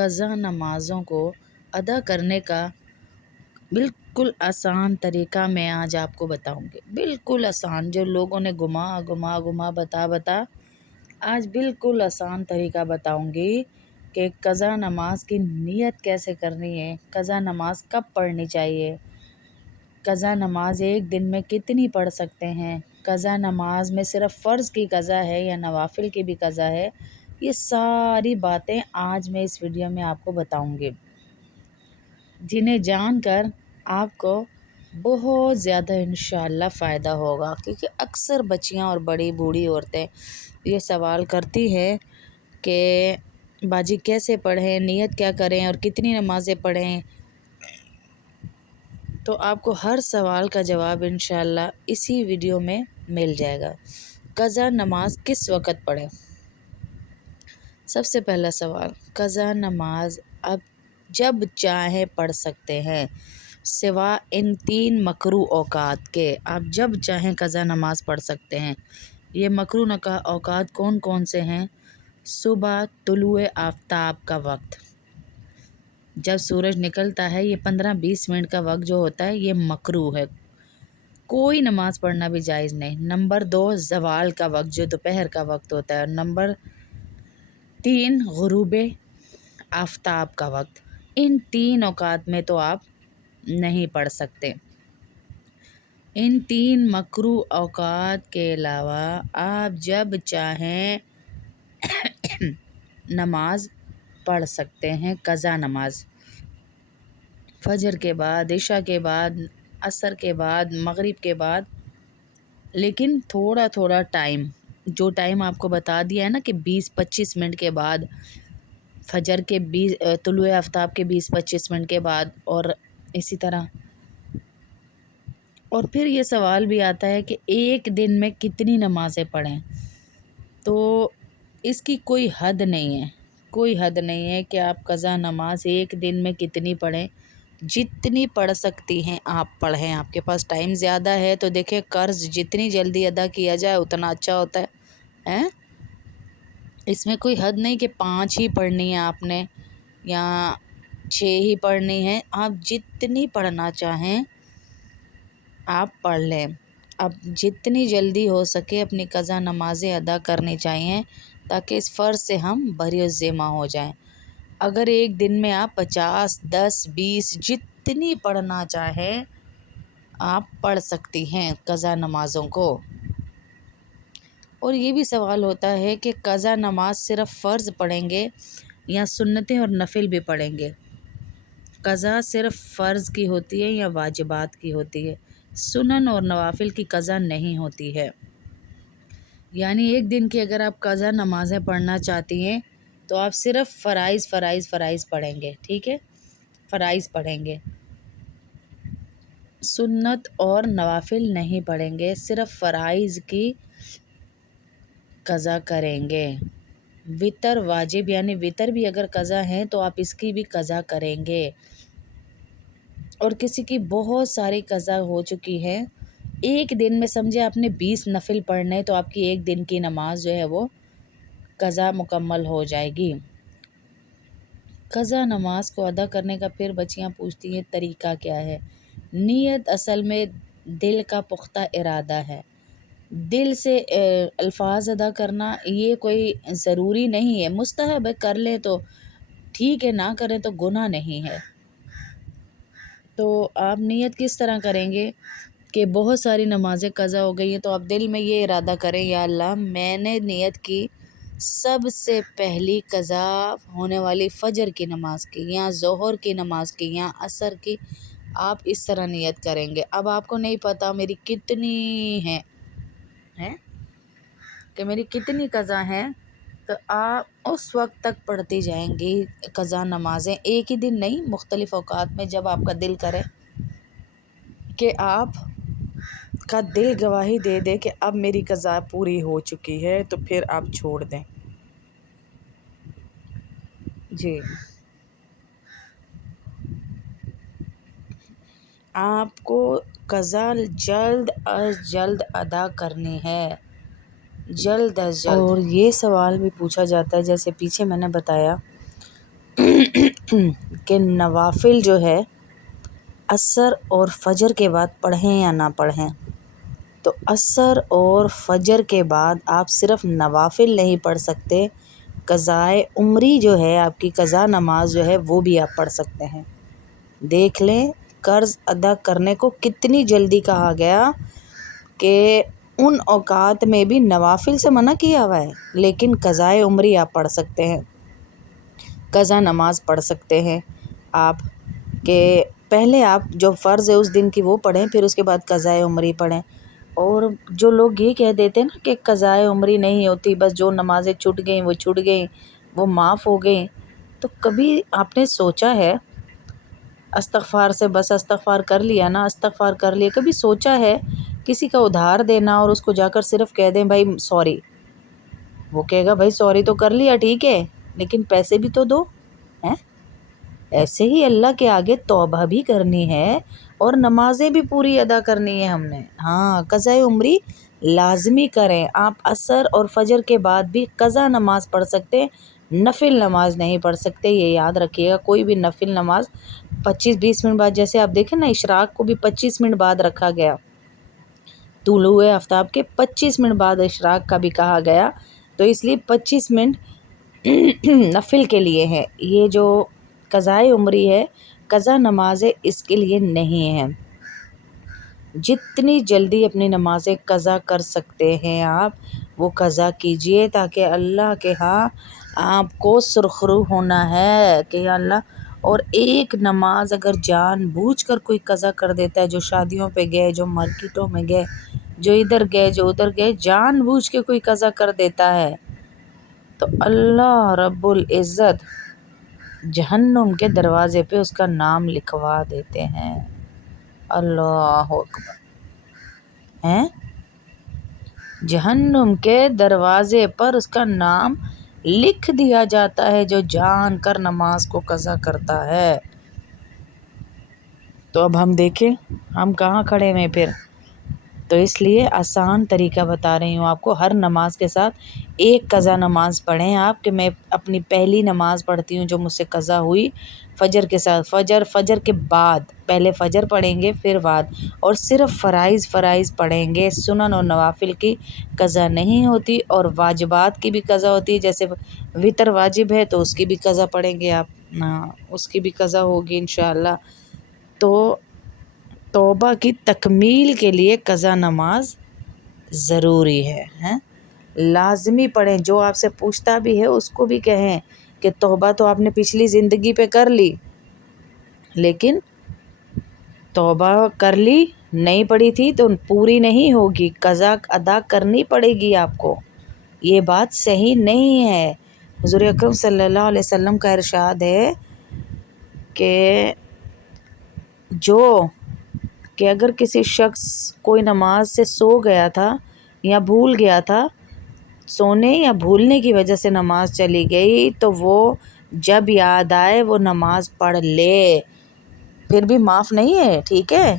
قضا نمازوں کو ادا کرنے کا بالکل آسان طریقہ میں آج آپ کو بتاؤں گی، بالکل آسان، جو لوگوں نے گھما بتا آج بالکل آسان طریقہ بتاؤں گی کہ قضا نماز کی نیت کیسے کرنی ہے، قضا نماز کب پڑھنی چاہیے، قضا نماز ایک دن میں کتنی پڑھ سکتے ہیں، قضا نماز میں صرف فرض کی قضا ہے یا نوافل کی بھی قضا ہے، یہ ساری باتیں آج میں اس ویڈیو میں آپ کو بتاؤں گی، جنہیں جان کر آپ کو بہت زیادہ انشاءاللہ فائدہ ہوگا، کیونکہ اکثر بچیاں اور بڑی بوڑھی عورتیں یہ سوال کرتی ہے کہ باجی کیسے پڑھیں، نیت کیا کریں اور کتنی نمازیں پڑھیں، تو آپ کو ہر سوال کا جواب انشاءاللہ اسی ویڈیو میں مل جائے گا۔ قضا نماز کس وقت پڑھیں؟ سب سے پہلا سوال، قضا نماز اب جب چاہیں پڑھ سکتے ہیں، سوا ان 3 مکروہ اوقات کے، آپ جب چاہیں قضا نماز پڑھ سکتے ہیں۔ یہ مکروہ اوقات کون کون سے ہیں؟ صبح طلوع آفتاب کا وقت، جب سورج نکلتا ہے، یہ 15-20 منٹ کا وقت جو ہوتا ہے یہ مکروہ ہے، کوئی نماز پڑھنا بھی جائز نہیں۔ نمبر 2 زوال کا وقت، جو دوپہر کا وقت ہوتا ہے، اور نمبر 3 غروب آفتاب کا وقت۔ ان 3 اوقات میں تو آپ نہیں پڑھ سکتے۔ ان 3 مکروہ اوقات کے علاوہ آپ جب چاہیں نماز پڑھ سکتے ہیں، قضا نماز فجر کے بعد، عشاء کے بعد، عصر کے بعد، مغرب کے بعد، لیکن تھوڑا تھوڑا ٹائم، جو ٹائم آپ کو بتا دیا ہے نا کہ 20-25 منٹ کے بعد، فجر کے طلوع آفتاب کے 20-25 منٹ کے بعد، اور اسی طرح۔ اور پھر یہ سوال بھی آتا ہے کہ ایک دن میں کتنی نمازیں پڑھیں، تو اس کی کوئی حد نہیں ہے، کوئی حد نہیں ہے کہ آپ قضا نماز ایک دن میں کتنی پڑھیں، جتنی پڑھ سکتی ہیں آپ پڑھیں۔ آپ کے پاس ٹائم زیادہ ہے تو دیکھیں قرض جتنی جلدی ادا کیا جائے اتنا اچھا ہوتا ہے۔ اس میں کوئی حد نہیں کہ 5 ہی پڑھنی ہے آپ نے یا 6 ہی پڑھنی ہے، آپ جتنی پڑھنا چاہیں آپ پڑھ لیں۔ اب جتنی جلدی ہو سکے اپنی قضا نمازیں ادا کرنی چاہیے تاکہ اس فرض سے ہم بری الذمہ ہو جائیں۔ اگر ایک دن میں آپ 50، 10، 20 جتنی پڑھنا چاہیں آپ پڑھ سکتی ہیں قضا نمازوں کو۔ اور یہ بھی سوال ہوتا ہے کہ قضا نماز صرف فرض پڑھیں گے یا سنتیں اور نفل بھی پڑھیں گے؟ قضا صرف فرض کی ہوتی ہے یا واجبات کی ہوتی ہے؟ سنن اور نوافل کی قضا نہیں ہوتی ہے۔ یعنی ایک دن کی اگر آپ قضا نمازیں پڑھنا چاہتی ہیں تو آپ صرف فرائض پڑھیں گے، ٹھیک ہے، فرائض پڑھیں گے، سنت اور نوافل نہیں پڑھیں گے، صرف فرائض کی قضا کریں گے۔ وتر واجب، یعنی وتر بھی اگر قضا ہے تو آپ اس کی بھی قضا کریں گے۔ اور کسی کی بہت ساری قضا ہو چکی ہے، ایک دن میں سمجھے آپ نے 20 نفل پڑھنے تو آپ کی ایک دن کی نماز جو ہے وہ قضا مکمل ہو جائے گی۔ قضا نماز کو ادا کرنے کا پھر بچیاں پوچھتی ہیں طریقہ کیا ہے؟ نیت اصل میں دل کا پختہ ارادہ ہے، دل سے الفاظ ادا کرنا یہ کوئی ضروری نہیں ہے، مستحب ہے، کر لیں تو ٹھیک ہے، نہ کریں تو گناہ نہیں ہے۔ تو آپ نیت کس طرح کریں گے کہ بہت ساری نمازیں قضا ہو گئی ہیں تو آپ دل میں یہ ارادہ کریں، یا اللہ میں نے نیت کی سب سے پہلی قضا ہونے والی فجر کی نماز کی یا ظہر کی نماز کی یا عصر کی، آپ اس طرح نیت کریں گے۔ اب آپ کو نہیں پتہ میری کتنی ہیں کہ میری کتنی قضا ہیں، تو آپ اس وقت تک پڑھتی جائیں گی قضا نمازیں، ایک ہی دن نہیں، مختلف اوقات میں جب آپ کا دل کرے کہ آپ کا دل گواہی دے دے کہ اب میری قضا پوری ہو چکی ہے تو پھر آپ چھوڑ دیں۔ جی، آپ کو قضا جلد از جلد ادا کرنی ہے، جلد از جلد۔ اور یہ سوال بھی پوچھا جاتا ہے، جیسے پیچھے میں نے بتایا کہ نوافل جو ہے عصر اور فجر کے بعد پڑھیں یا نہ پڑھیں. تو عصر اور فجر کے بعد آپ صرف نوافل نہیں پڑھ سکتے، قضائے عمری جو ہے آپ کی قضا نماز جو ہے وہ بھی آپ پڑھ سکتے ہیں. دیکھ لیں قرض ادا کرنے کو کتنی جلدی کہا گیا کہ ان اوقات میں بھی نوافل سے منع کیا ہوا ہے، لیکن قضائے عمری آپ پڑھ سکتے ہیں، قضا نماز پڑھ سکتے ہیں آپ. کہ پہلے آپ جو فرض ہے اس دن کی وہ پڑھیں، پھر اس کے بعد قضائے عمری پڑھیں. اور جو لوگ یہ کہہ دیتے ہیں نا کہ قضائے عمری نہیں ہوتی، بس جو نمازیں چھوٹ گئیں وہ چھوٹ گئیں، وہ معاف ہو گئیں، تو کبھی آپ نے سوچا ہے استغفار سے بس استغفار کر لیا نا، استغفار کر لیا، کبھی سوچا ہے کسی کا ادھار دینا اور اس کو جا کر صرف کہہ دیں بھائی سوری؟ وہ کہے گا بھائی سوری تو کر لیا ٹھیک ہے، لیکن پیسے بھی تو دو ہیں. ایسے ہی اللہ کے آگے توبہ بھی کرنی ہے اور نمازیں بھی پوری ادا کرنی ہے ہم نے. ہاں قضائے عمری لازمی کریں. آپ عصر اور فجر کے بعد بھی قضا نماز پڑھ سکتے، نفل نماز نہیں پڑھ سکتے. یہ یاد رکھیے گا، کوئی بھی نفل نماز 25-20 منٹ بعد، جیسے آپ دیکھیں نا اشراق کو بھی 25 منٹ بعد رکھا گیا، طلوع آفتاب کے 25 منٹ بعد اشراق کا بھی کہا گیا، تو اس لیے 25 منٹ نفل کے لیے ہے. یہ جو قضائے عمری ہے، قضا نمازیں اس کے لیے نہیں ہیں. جتنی جلدی اپنی نمازیں قضا کر سکتے ہیں آپ وہ قضا کیجئے، تاکہ اللہ کے ہاں آپ کو سرخرو ہونا ہے کہ یا اللہ. اور ایک نماز اگر جان بوجھ کر کوئی قضا کر دیتا ہے، جو شادیوں پہ گئے، جو مارکیٹوں میں گئے، جو ادھر گئے، جو ادھر گئے، جان بوجھ کے کوئی قضا کر دیتا ہے، تو اللہ رب العزت جہنم کے دروازے پہ اس کا نام لکھوا دیتے ہیں. اللہ اکبر ہیں، جہنم کے دروازے پر اس کا نام لکھ دیا جاتا ہے جو جان کر نماز کو قضا کرتا ہے. تو اب ہم دیکھیں ہم کہاں کھڑے ہیں پھر. تو اس لیے آسان طریقہ بتا رہی ہوں آپ کو، ہر نماز کے ساتھ ایک قضا نماز پڑھیں آپ. کہ میں اپنی پہلی نماز پڑھتی ہوں جو مجھ سے قضا ہوئی فجر کے ساتھ، فجر کے بعد، پہلے فجر پڑھیں گے پھر بعد، اور صرف فرائض پڑھیں گے. سنن اور نوافل کی قضا نہیں ہوتی، اور واجبات کی بھی قضا ہوتی ہے. جیسے وتر واجب ہے تو اس کی بھی قضا پڑھیں گے آپ، اس کی بھی قضا ہوگی انشاءاللہ. تو توبہ کی تکمیل کے لیے قضا نماز ضروری ہے، لازمی پڑھیں. جو آپ سے پوچھتا بھی ہے اس کو بھی کہیں کہ توبہ تو آپ نے پچھلی زندگی پہ کر لی، لیکن توبہ کر لی نہیں پڑی تھی تو پوری نہیں ہوگی، قضا ادا کرنی پڑے گی آپ کو. یہ بات صحیح نہیں ہے. حضور اکرم صلی اللہ علیہ وسلم کا ارشاد ہے کہ کہ اگر کسی شخص کوئی نماز سے سو گیا تھا یا بھول گیا تھا، سونے یا بھولنے کی وجہ سے نماز چلی گئی، تو وہ جب یاد آئے وہ نماز پڑھ لے، پھر بھی معاف نہیں ہے، ٹھیک ہے.